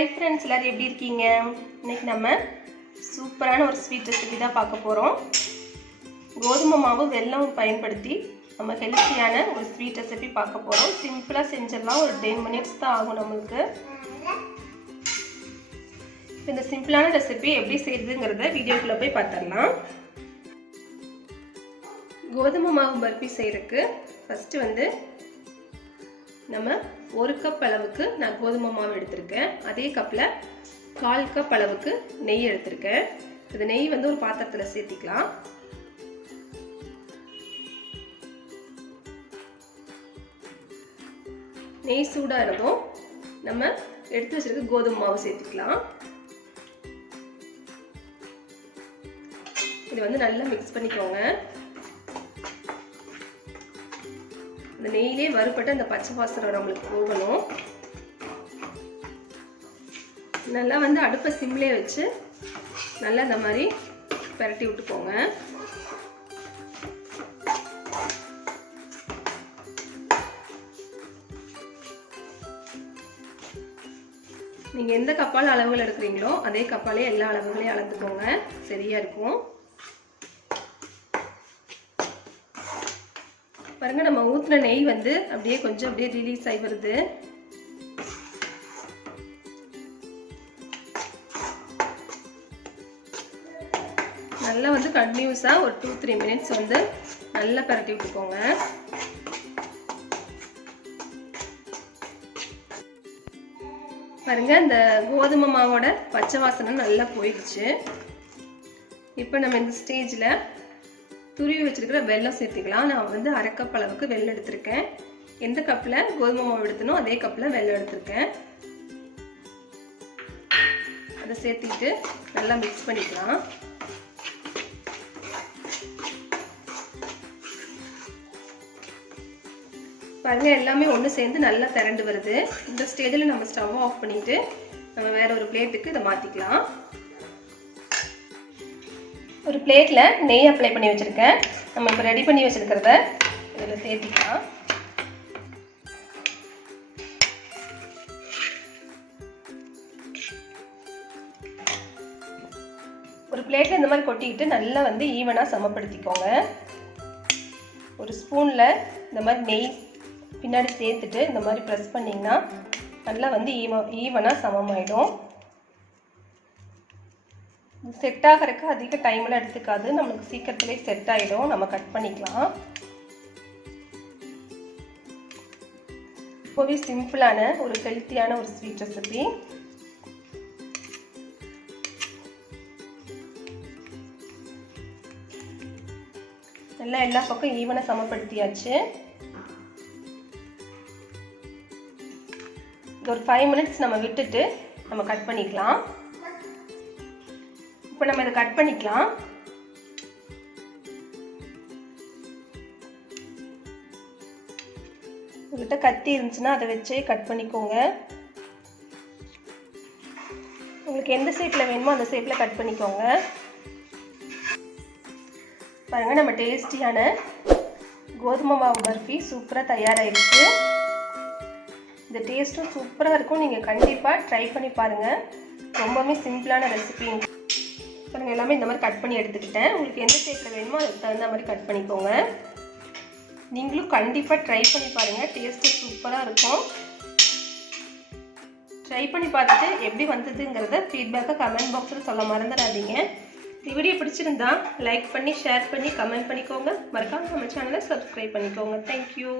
Hi friends, எல்லாரும் எப்படி இருக்கீங்க? இன்னைக்கு நம்ம சூப்பரான ஒரு ஸ்வீட் ரெசிபி தான் பார்க்க போறோம். கோதுமை மாவு வெல்லம் பயன்படுத்தி நம்ம ஹெல்த்தியான ஒரு ஸ்வீட் ரெசிபி பார்க்க போறோம். சிம்பிளா செஞ்சிடலாம். ஒரு 10 minutes தான் ஆகும் நமக்கு. இந்த சிம்பிளான ரெசிபி எப்படி செய்யறதுங்கறத வீடியோக்குள்ள போய் பார்த்தறலாம். கோதுமை மாவு பர்ஃபி செய்யறதுக்கு ஃபர்ஸ்ட் நம்ம 1 கப் அளவுக்கு நான் கோதுமை மாவு எடுத்திருக்கேன். அதே கப்பில் 1/4 கப் அளவுக்கு நெய் எடுத்திருக்கேன். இந்த நெய் ஒரு பாத்திரத்தில் சேர்த்திக்கலாம். நெய் சூடாக இருந்தோம் நம்ம எடுத்து வச்சிருக்க கோதுமை மாவு சேர்த்துக்கலாம். இது நல்லா மிக்ஸ் பண்ணிக்கோங்க. இந்த நெய்யிலே வறுபட்டு அந்த பச்சை வாசனை நம்மளுக்கு போகணும். நல்லா அடுப்பை சிம்லே வச்சு நல்லா இந்த மாதிரி பரட்டி விட்டுக்கோங்க. நீங்க எந்த கப்பால அளவுகள் எடுக்கிறீங்களோ அதே கப்பாலே எல்லா அளவுகளையும் அளந்துக்கோங்க. சரியா இருக்கும். பாருங்க, நம்ம ஊத்துன நெய் அப்படியே கொஞ்சம் ரிலீஸ் ஆகி வருது. நல்லா கண்டினியூஸா ஒரு 2-3 minutes நல்லா பரட்டி விட்டுக்கோங்க. பாருங்க, இந்த கோதுமை மாவோட பச்சை வாசனை நல்லா போயிடுச்சு. இப்போ நம்ம இந்த ஸ்டேஜ்ல துருவி வச்சிருக்கிற வெல்லம் சேர்த்துக்கலாம். நான் 1/2 கப் அளவுக்கு வெல்லம் எடுத்திருக்கேன். எந்த கப்பில் கோதுமை மாவு எடுத்தனோ அதே கப்பில் வெல்லம் எடுத்திருக்கேன். அதை சேர்த்திட்டு நல்லா மிக்ஸ் பண்ணிக்கலாம். பாருங்க, எல்லாமே ஒன்று சேர்ந்து நல்லா திரண்டு வருது. இந்த ஸ்டேஜில் நம்ம ஸ்டவ் ஆஃப் பண்ணிட்டு நம்ம வேற ஒரு பிளேட்டுக்கு இதை மாற்றிக்கலாம். ஒரு பிளேட்ல நெய் அப்ளை பண்ணி வச்சிருக்கேன். நம்ம இப்போ ரெடி பண்ணி வச்சிருக்கிறத இதில் சேர்த்திக்கலாம். ஒரு பிளேட்ல இந்த மாதிரி கொட்டிக்கிட்டு நல்லா ஈவனா சமப்படுத்திக்கோங்க. ஒரு ஸ்பூன்ல இந்த மாதிரி நெய் பின்னாடி சேர்த்துட்டு இந்த மாதிரி ப்ரெஸ் பண்ணிங்கன்னா நல்லா ஈவனா சமமாயிடும். செட் ஆகிறதுக்கு அதிக டைம்ல எடுத்துக்காது. நம்மளுக்கு சீக்கிரத்திலே செட் ஆகிடும். நம்ம கட் பண்ணிக்கலாம். ரொம்பவே சிம்பிளான ஒரு ஹெல்த்தியான ஒரு ஸ்வீட் ரெசிபி. நல்லா எல்லா பக்கம் ஈவனா சமப்படுத்தியாச்சு. ஒரு 5 minutes நம்ம விட்டுட்டு நம்ம கட் பண்ணிக்கலாம். இப்போ நம்ம இதை கட் பண்ணிக்கலாம். உங்கள்கிட்ட கத்தி இருந்துச்சுன்னா அதை வச்சு கட் பண்ணிக்கோங்க. உங்களுக்கு எந்த ஷேப்பில் வேணுமோ அந்த ஷேப்பில் கட் பண்ணிக்கோங்க. பாருங்க, நம்ம டேஸ்டியான கோதுமை மாவு பர்ஃபி சூப்பராக தயாராகிடுச்சு. இந்த டேஸ்ட்டும் சூப்பராக இருக்கும். நீங்கள் கண்டிப்பாக ட்ரை பண்ணி பாருங்கள். ரொம்பவே சிம்பிளான ரெசிபி. பாருங்க, எல்லாமே இந்த மாதிரி கட் பண்ணி எடுத்துக்கிட்டேன். உங்களுக்கு எந்த ஷேப்பில் வேணுமோ அதுக்கு தகுந்த மாதிரி கட் பண்ணிக்கோங்க. நீங்களும் கண்டிப்பாக ட்ரை பண்ணி பாருங்கள். டேஸ்ட்டு சூப்பராக இருக்கும். ட்ரை பண்ணி பார்த்துட்டு எப்படி வந்ததுங்கிறத ஃபீட்பேக்கை கமெண்ட் பாக்ஸில் சொல்ல மறந்துடாதீங்க. இந்த வீடியோ பிடிச்சிருந்தா லைக் பண்ணி ஷேர் பண்ணி கமெண்ட் பண்ணிக்கோங்க. மறக்காம நம்ம சேனலை சப்ஸ்கிரைப் பண்ணிக்கோங்க. தேங்க்யூ.